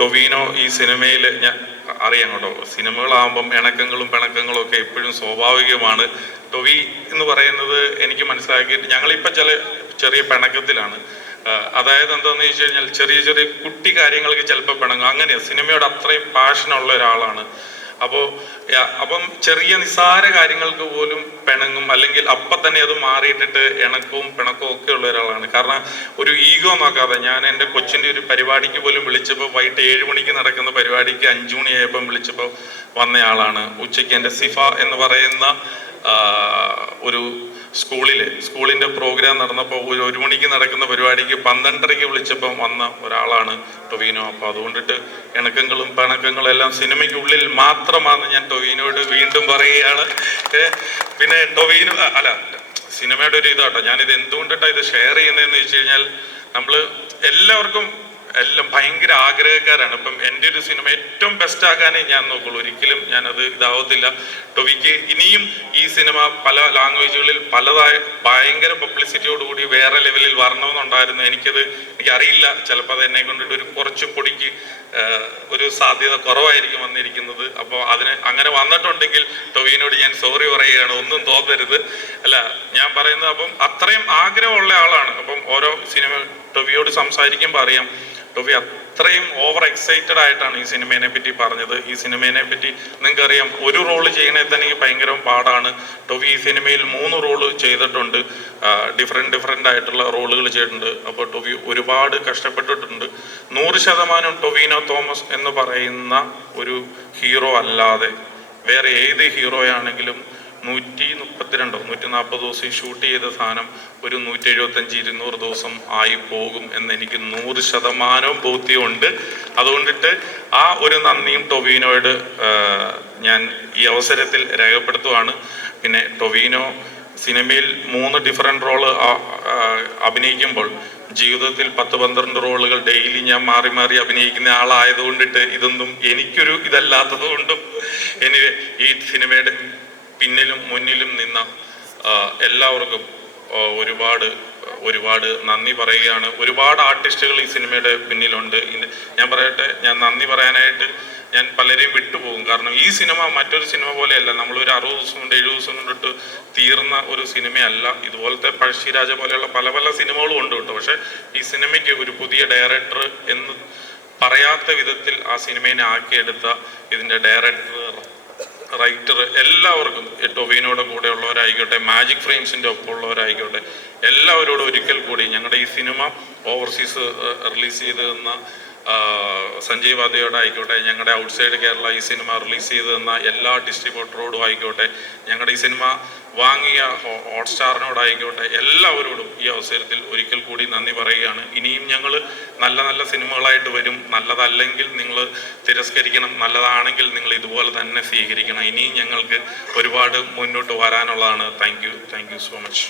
ടൊവീനോ ഈ സിനിമയിൽ ഞാൻ അറിയാം കേട്ടോ. സിനിമകളാകുമ്പം ഇണക്കങ്ങളും പിണക്കങ്ങളും ഒക്കെ എപ്പോഴും സ്വാഭാവികമാണ്. ടൊവി എന്ന് പറയുന്നത് എനിക്ക് മനസ്സിലാക്കിയിട്ട് ഞങ്ങളിപ്പോൾ ചില ചെറിയ പിണക്കത്തിലാണ്. അതായത് എന്താണെന്ന് വെച്ച് കഴിഞ്ഞാൽ ചെറിയ ചെറിയ കുട്ടി കാര്യങ്ങൾക്ക് ചിലപ്പോൾ പിണങ്ങും. അങ്ങനെയാണ് സിനിമയോട് അത്രയും പാഷനുള്ള ഒരാളാണ്. അപ്പോൾ അപ്പം ചെറിയ നിസ്സാര കാര്യങ്ങൾക്ക് പോലും പിണങ്ങും അല്ലെങ്കിൽ അപ്പം തന്നെ അത് മാറിയിട്ടിട്ട് ഇണക്കവും പിണക്കവും ഒക്കെ ഉള്ള ഒരാളാണ്. കാരണം ഒരു ഈഗോ നോക്കാതെ ഞാൻ എന്റെ കൊച്ചിന്റെ ഒരു പരിപാടിക്ക് പോലും വിളിച്ചപ്പോൾ വൈകിട്ട് ഏഴ് മണിക്ക് നടക്കുന്ന പരിപാടിക്ക് അഞ്ചു മണിയായപ്പം വിളിച്ചപ്പോൾ വന്നയാളാണ്. ഉച്ചയ്ക്ക് എന്റെ സിഫ എന്ന് പറയുന്ന ഒരു സ്കൂളിൽ സ്കൂളിന്റെ പ്രോഗ്രാം നടന്നപ്പോൾ ഒരു ഒരു മണിക്ക് നടക്കുന്ന പരിപാടിക്ക് പന്ത്രണ്ടരയ്ക്ക് വിളിച്ചപ്പം വന്ന ഒരാളാണ് ടൊവീനോ. അപ്പോൾ അതുകൊണ്ടിട്ട് ഇണക്കങ്ങളും പിണക്കങ്ങളും എല്ലാം സിനിമയ്ക്കുള്ളിൽ മാത്രമാണ് ഞാൻ ടൊവീനോട് വീണ്ടും പറയുകയാണ്. പിന്നെ ടൊവീനോ അല്ല സിനിമയുടെ ഒരു ഇതാട്ടോ. ഞാനിത് എന്തുകൊണ്ടിട്ടാണ് ഇത് ഷെയർ ചെയ്യുന്നതെന്ന് വെച്ച് കഴിഞ്ഞാൽ നമ്മൾ എല്ലാവർക്കും എല്ലാം ഭയങ്കര ആഗ്രഹക്കാരാണ്. ഇപ്പം എന്റെ ഒരു സിനിമ ഏറ്റവും ബെസ്റ്റ് ആകാനേ ഞാൻ നോക്കുള്ളൂ. ഒരിക്കലും ഞാനത് ഇതാവത്തില്ല. ടൊവിക്ക് ഇനിയും ഈ സിനിമ പല ലാംഗ്വേജുകളിൽ പലതായ ഭയങ്കര പബ്ലിസിറ്റിയോടുകൂടി വേറെ ലെവലിൽ വരണമെന്നുണ്ടായിരുന്നു. എനിക്കത് എനിക്കറിയില്ല. ചിലപ്പോൾ അത് എന്നെ കൊണ്ടിട്ട് ഒരു കുറച്ച് പൊടിക്ക് ഒരു സാധ്യത കുറവായിരിക്കും വന്നിരിക്കുന്നത്. അപ്പോൾ അതിന് അങ്ങനെ വന്നിട്ടുണ്ടെങ്കിൽ ടൊവിനോട് ഞാൻ സോറി പറയുകയാണ്. ഒന്നും തോന്നരുത്. അല്ല ഞാൻ പറയുന്നത് അപ്പം അത്രയും ആഗ്രഹമുള്ള ആളാണ്. അപ്പം ഓരോ സിനിമ ടൊവിയോട് സംസാരിക്കുമ്പോൾ അറിയാം ടൊവി അത്രയും ഓവർ എക്സൈറ്റഡ് ആയിട്ടാണ് ഈ സിനിമേനെ പറ്റി പറഞ്ഞത്. ഈ സിനിമേനെ പറ്റി നിങ്ങൾക്കറിയാം ഒരു റോൾ ചെയ്യണേ തന്നെ എനിക്ക് ഭയങ്കര പാടാണ്. ടൊവി ഈ സിനിമയിൽ മൂന്ന് റോൾ ചെയ്തിട്ടുണ്ട്. ഡിഫറെന്റ് ഡിഫറെന്റ് ആയിട്ടുള്ള റോളുകൾ ചെയ്തിട്ടുണ്ട്. അപ്പോൾ ടൊവി ഒരുപാട് കഷ്ടപ്പെട്ടിട്ടുണ്ട്. നൂറ് ശതമാനം ടൊവിനോ തോമസ് എന്ന് പറയുന്ന ഒരു ഹീറോ അല്ലാതെ വേറെ ഏത് ഹീറോയാണെങ്കിലും നൂറ്റി മുപ്പത്തിരണ്ടോ നൂറ്റി നാൽപ്പത് ദിവസം ഷൂട്ട് ചെയ്ത സാധനം ഒരു നൂറ്റി എഴുപത്തഞ്ച് ഇരുന്നൂറ് ദിവസം ആയി പോകും എന്ന് എനിക്ക് നൂറ് ശതമാനവും ബോധ്യമുണ്ട്. അതുകൊണ്ടിട്ട് ആ ഒരു നന്ദിയും ടൊവീനോയോട് ഞാൻ ഈ അവസരത്തിൽ രേഖപ്പെടുത്തുവാണ്. പിന്നെ ടൊവീനോ സിനിമയിൽ മൂന്ന് ഡിഫറെന്റ് റോൾ അഭിനയിക്കുമ്പോൾ ജീവിതത്തിൽ പത്ത് പന്ത്രണ്ട് റോളുകൾ ഡെയിലി ഞാൻ മാറി മാറി അഭിനയിക്കുന്ന ആളായതുകൊണ്ടിട്ട് ഇതൊന്നും എനിക്കൊരു ഇതല്ലാത്തത് കൊണ്ടും ഈ സിനിമയുടെ പിന്നിലും മുന്നിലും നിന്ന എല്ലാവർക്കും ഒരുപാട് ഒരുപാട് നന്ദി പറയുകയാണ്. ഒരുപാട് ആർട്ടിസ്റ്റുകൾ ഈ സിനിമയുടെ പിന്നിലുണ്ട്. ഞാൻ പറയട്ടെ ഞാൻ നന്ദി പറയാനായിട്ട് ഞാൻ പലരെയും വിട്ടുപോകും. കാരണം ഈ സിനിമ മറ്റൊരു സിനിമ പോലെയല്ല. നമ്മൾ ഒരു അറുപത് ദിവസം കൊണ്ട് എഴുപത് ദിവസം കൊണ്ടിട്ട് തീർന്ന ഒരു സിനിമയല്ല. ഇതുപോലത്തെ പഴശ്ശിരാജ പോലെയുള്ള പല പല സിനിമകളും ഉണ്ട് കേട്ടോ. പക്ഷെ ഈ സിനിമയ്ക്ക് ഒരു പുതിയ ഡയറക്ടർ എന്ന് പറയാത്ത വിധത്തിൽ ആ സിനിമയെ ആക്കിയെടുത്ത ഇതിന്റെ ഡയറക്ടർ റൈറ്റർ എല്ലാവർക്കും ഈ ടൊവിനോടെ കൂടെ ഉള്ളവരായിക്കോട്ടെ മാജിക് ഫ്രെയിംസിന്റെ ഒപ്പം ഉള്ളവരായിക്കോട്ടെ എല്ലാവരോടും ഒരിക്കൽ കൂടി സിനിമ ഓവർസീസ് റിലീസ് ചെയ്ത് തന്ന സഞ്ജയ് വാദയോട് ആയിക്കോട്ടെ ഞങ്ങളുടെ ഔട്ട്സൈഡ് കേരള ഈ സിനിമ റിലീസ് ചെയ്ത് തന്ന എല്ലാ ഡിസ്ട്രിബ്യൂട്ടറോടും ആയിക്കോട്ടെ ഞങ്ങളുടെ ഈ സിനിമ വാങ്ങിയ ഹോട്ട്സ്റ്റാറിനോടായിക്കോട്ടെ എല്ലാവരോടും ഈ അവസരത്തിൽ ഒരിക്കൽ കൂടി നന്ദി പറയുകയാണ്. ഇനിയും ഞങ്ങൾ നല്ല നല്ല സിനിമകളായിട്ട് വരും. നല്ലതല്ലെങ്കിൽ നിങ്ങൾ തിരസ്കരിക്കണം. നല്ലതാണെങ്കിൽ നിങ്ങൾ ഇതുപോലെ തന്നെ സ്വീകരിക്കണം. ഇനിയും ഞങ്ങൾക്ക് ഒരുപാട് മുന്നോട്ട് വരാനുള്ളതാണ്. Thank you. Thank you so much.